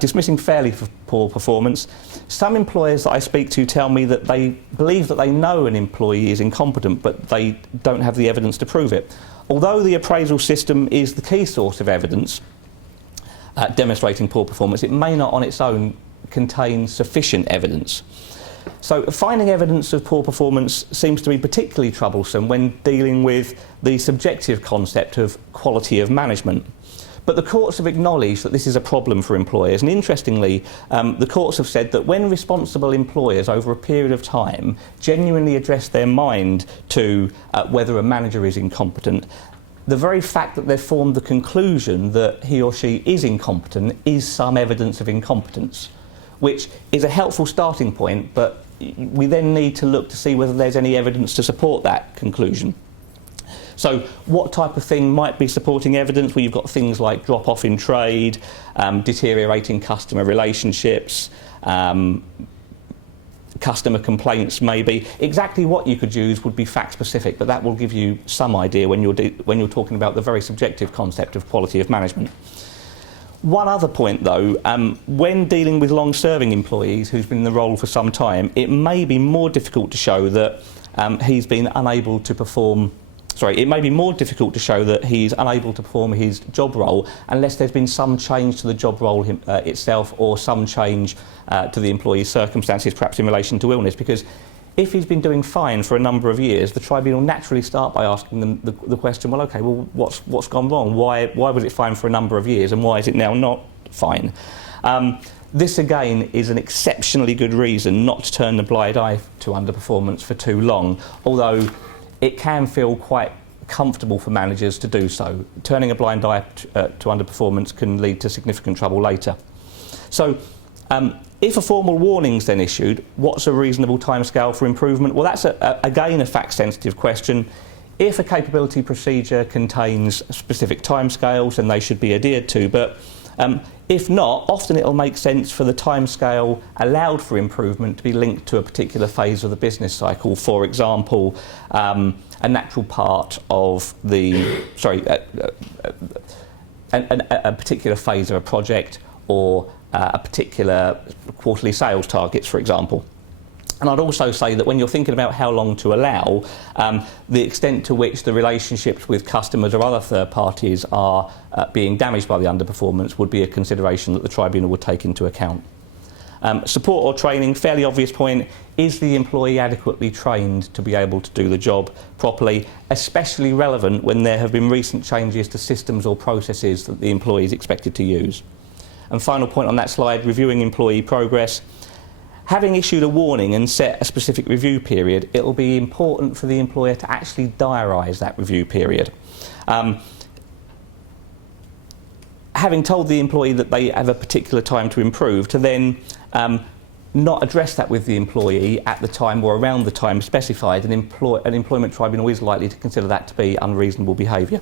dismissing fairly for poor performance. Some employers that I speak to tell me that they believe that they know an employee is incompetent, but they don't have the evidence to prove it. Although the appraisal system is the key source of evidence demonstrating poor performance, it may not on its own contain sufficient evidence. So finding evidence of poor performance seems to be particularly troublesome when dealing with the subjective concept of quality of management. But the courts have acknowledged that this is a problem for employers, and interestingly, the courts have said that when responsible employers over a period of time genuinely address their mind to whether a manager is incompetent, the very fact that they've formed the conclusion that he or she is incompetent is some evidence of incompetence, which is a helpful starting point, but we then need to look to see whether there's any evidence to support that conclusion. So what type of thing might be supporting evidence? Well, you've got things like drop-off in trade, deteriorating customer relationships, customer complaints maybe. Exactly what you could use would be fact-specific, but that will give you some idea when you're talking about the very subjective concept of quality of management. One other point though, when dealing with long-serving employees who's been in the role for some time, it may be more difficult to show that he's been unable to perform it may be more difficult to show that he's unable to perform his job role unless there's been some change to the job role itself, or some change to the employee's circumstances, perhaps in relation to illness. Because if he's been doing fine for a number of years, the tribunal naturally start by asking them the question, well, okay, well, what's gone wrong? Why was it fine for a number of years, and why is it now not fine? This again is an exceptionally good reason not to turn the blind eye to underperformance for too long, although it can feel quite comfortable for managers to do so. Turning a blind eye to underperformance can lead to significant trouble later. So if a formal warning's then issued, what's a reasonable timescale for improvement? Well, that's again a fact-sensitive question. If a capability procedure contains specific timescales, then they should be adhered to, but if not, often it'll make sense for the timescale allowed for improvement to be linked to a particular phase of the business cycle. For example, a natural part of the, a particular phase of a project, or a particular quarterly sales targets, for example. And I'd also say that when you're thinking about how long to allow, the extent to which the relationships with customers or other third parties are being damaged by the underperformance would be a consideration that the tribunal would take into account. Support or training, fairly obvious point, is the employee adequately trained to be able to do the job properly, especially relevant when there have been recent changes to systems or processes that the employee is expected to use. And final point on that slide, reviewing employee progress. Having issued a warning and set a specific review period, it will be important for the employer to actually diarise that review period. Having told the employee that they have a particular time to improve, to then not address that with the employee at the time or around the time specified, an employment tribunal is likely to consider that to be unreasonable behaviour.